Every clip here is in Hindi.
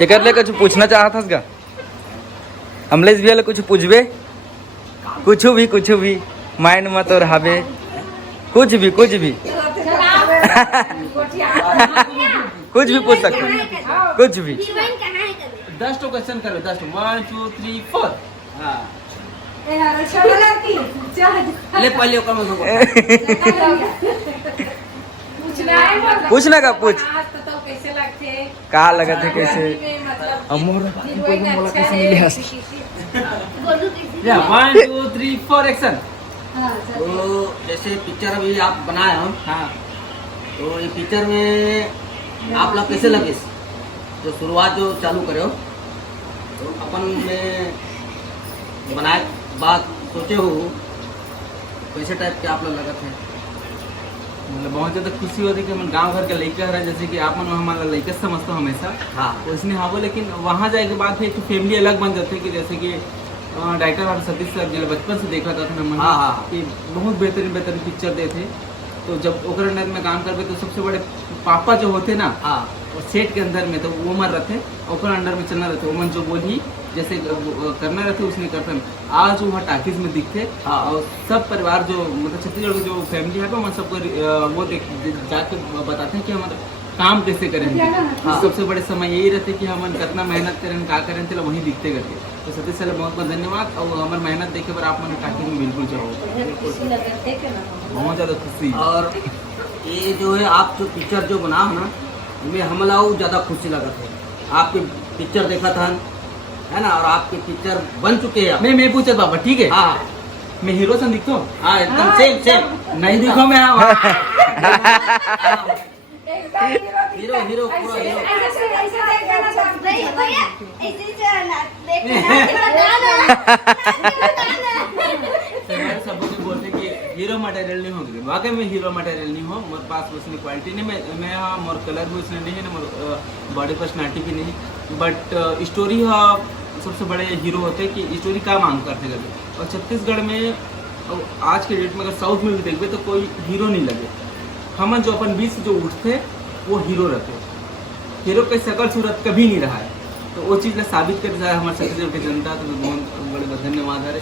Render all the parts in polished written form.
एक ले कुछ पूछना चाहत हस गा अमलेश भैया ले कुछ पूछबे कुछ भी माइंड मत और हावे कुछ भी कुछ भी पूछ सकते हो कुछ भी 10 क्वेश्चन करो 10 1 2 3 4 हाँ ले पहले ओकर में पूछना का पूछ कैसे लगते कहा लगा थे कैसे अमोर कैसे मिले या 1 2 3 4 एक्शन। तो जैसे पिक्चर अभी आप बनाए हो हाँ तो ये पिक्चर में आप लोग कैसे लगे जो शुरुआत जो चालू करे हो तो अपन में बनाए बात सोचे हो कैसे टाइप के आप लोग लगत है मतलब बहुत ज़्यादा खुशी होती है कि हम गांव घर के लड़का रहे जैसे कि आप मन हमारा लड़का समझता हमेशा हाँ तो इसने हाँ वो लेकिन वहाँ जाए के बाद एक फैमिली अलग बन जाती है कि जैसे कि डायरेक्टर और सतीश सर जो बचपन से देखा था हमने हाँ, हाँ। कि बहुत बेहतरीन पिक्चर देते तो जब ओकर अंदर में काम करते तो सबसे बड़े पापा जो होते ना हाँ और सेट के अंदर में तो वो मर रहते ओकर अंडर में चलना रहते वो मन जो बोली जैसे करना रहते उसने करते आज वहाँ टाकिस में दिखते हाँ। और सब परिवार जो मतलब छत्तीसगढ़ की जो फैमिली है वो सबको वो जाके बताते हैं कि हमारा काम कैसे करेंगे हाँ। सबसे बड़े समय यही रहते कि हम कितना मेहनत करें क्या करें तो वहीं दिखते करके तो सतीश सर बहुत बहुत धन्यवाद और हमारी मेहनत देखे पर आप मन टाकिस में बिल्कुल जाओ बहुत ज़्यादा खुशी और ये जो है आप जो पिक्चर जो बना हो ना इसमें हमला ज़्यादा खुशी लगा था आपके पिक्चर देखा था है ना और आपके पिक्चर बन चुके हैं मैं पूछा बाबा ठीक है हाँ मैं हीरो से दिखता हूँ हाँ एकदम सेम नहीं दिखो मैं हीरो हीरो पूरा हीरो सब बोलते कि हीरो मटेरियल नहीं होगी वाकई में हीरो मटेरियल नहीं हो मेरे पास उसने क्वालिटी नहीं मैं हाँ मोर कलर भी उसने नहीं है ना मोर बॉडी पर्सनालिटी भी नहीं बट स्टोरी हाँ सबसे बड़े हीरो होते हैं कि स्टोरी का मांग करते करते और छत्तीसगढ़ में आज के डेट में अगर साउथ में भी देखते तो कोई हीरो नहीं लगे हम जो अपन बीच से जो उठते वो हीरो रहते हीरो की शकल सूरत कभी नहीं रहा है तो वो चीज़ साबित कर जाए हमारे छत्तीसगढ़ की जनता तो बहुत बड़े धन्यवाद है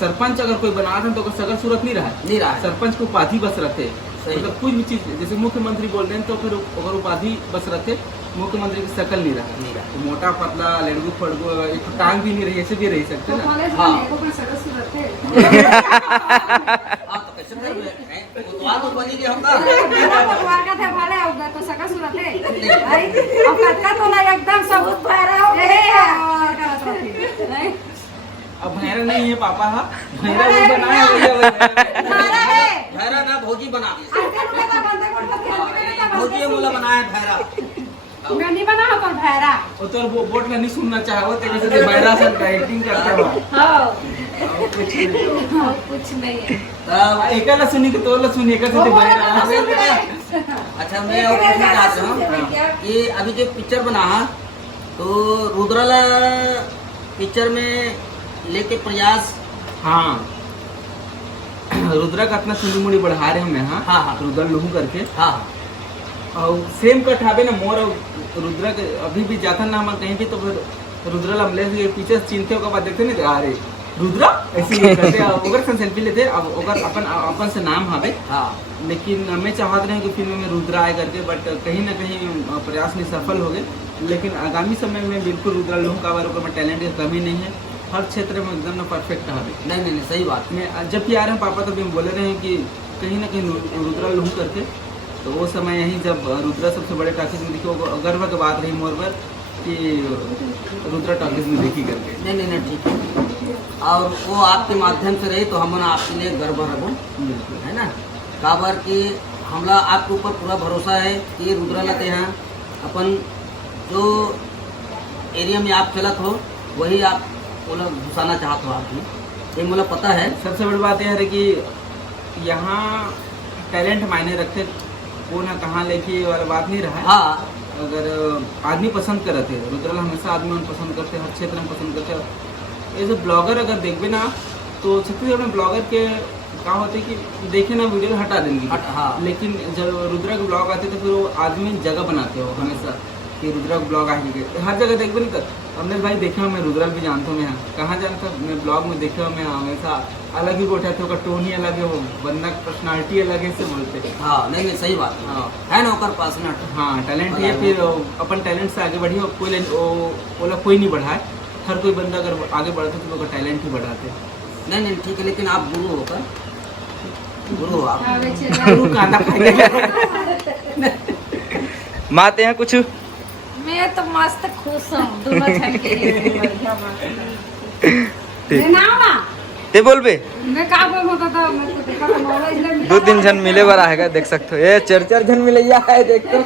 सरपंच अगर कोई बना था तो अगर शकल सूरत नहीं रहा सरपंच को उपाधि बस रहते मतलब कुछ भी चीज़ जैसे मुख्यमंत्री बोल रहे हैं तो फिर अगर उपाधि बस रहते मुख्यमंत्री की शकल नहीं रहा तो मोटा पतला लड़गू फड़गू एक टांग भी नहीं रही ऐसे भी रह सकते ना तो बनी गया होगा अब भैरा नहीं है पापा हाँ भैरा वो बनाया भैरा ना भौजी बना भौजी बोला बनाया भैरा वो तो वो बोट नहीं सुनना चाहे वो तेरे से भैरा से एक्टिंग करता हुआ कुछ नहीं है एक ला सुनी के तो ला सुनी एक से भैरा अच्छा मैं और पूछना चाहता हूँ कि अभी जो पिक्चर बना है तो रुद्रला पिक्चर में लेके प्रयास हाँ रुद्रा का अपना सुनी मुड़ी बढ़ा रहे हमें हाँ हाँ, हाँ। रुद्रा लुहू करके हाँ और सेम कट हावे ना मोर और रुद्रा के अभी भी जाता ना हम कहीं भी तो फिर रुद्रा लमले के पीछे चिंते होगा बाद देखते नहीं अरे रुद्रा ऐसे ही करते ओकर सन सेल्फी लेते अब ओकर अपन से नाम हावे हाँ लेकिन मैं चाहते रहे कि फिल्म में रुद्रा आए करके बट कहीं ना कहीं प्रयास में सफल हो गए लेकिन आगामी समय में बिल्कुल रुद्रा लुहू का बार में टैलेंट की कमी नहीं है हर क्षेत्र में एकदम परफेक्ट हावे नहीं सही बात मैं जब भी आ रहे हैं पापा तब हम बोले रहे हैं कि कहीं ना कहीं रुद्रा लुहू करके तो वो समय यही जब रुद्रा सबसे बड़े टाकिस में दिखे गर्व की बात रही मोर पर कि रुद्रा टाकिस में देखी करके नहीं ठीक है और वो आपके माध्यम से रहे तो हम आपके लिए गर्व रहो है ना काबर कि हमला आपके ऊपर पूरा भरोसा है कि रुद्रा लते हैं अपन जो एरिया में आप चलत हो वही आप बोला घुसाना चाहते हो आप ये मुझे पता है। सबसे बड़ी बात यह है कि यहाँ टैलेंट मायने रखते कौन है कहाँ लेके वाला बात नहीं रहा है हाँ अगर आदमी पसंद करते हैं रुद्रला हमेशा आदमी में पसंद करते हर क्षेत्र में पसंद करते हैं एज ए ब्लॉगर अगर देखबे ना तो छत्तीसगढ़ में ब्लॉगर के क्या होते कि देखे ना वीडियो हटा देंगे हाँ लेकिन जब रुद्रा के ब्लॉग आते तो फिर वो आदमी जगह बनाते हो हमेशा कि रुद्रा ब्लॉग आ गए हर जगह देख भी नहीं कर हमने भाई देखा मैं रुद्रा भी जानता हूँ मैं यहाँ कहाँ जानता मैं ब्लॉग में देखा मैं हमेशा अलग ही बैठा थे उसका टोन ही अलग है वो बंदा पर्सनालिटी अलग है से बोलते हैं हाँ नहीं सही बात हाँ है ना ओकर पर्सनल हाँ टैलेंट है फिर अपन टैलेंट से आगे बढ़िए कोई वो लोग कोई नहीं बढ़ाए हर कोई बंदा अगर आगे बढ़ते तो उसका टैलेंट ही बढ़ाते नहीं ठीक है लेकिन आप गुरु होकर गुरु हो आप आवे चला गुरु कांदा खाएंगे माते हैं कुछ मैं तो मस्त खुश हूँ दोनों छन के बढ़िया बात ठीक ना ते बोलबे मैं का बोल होता था मैं तो देखा था मोबाइल में 2-3 जन मिले बार आएगा देख सकते हो ये 4 जन मिलैया है देख तो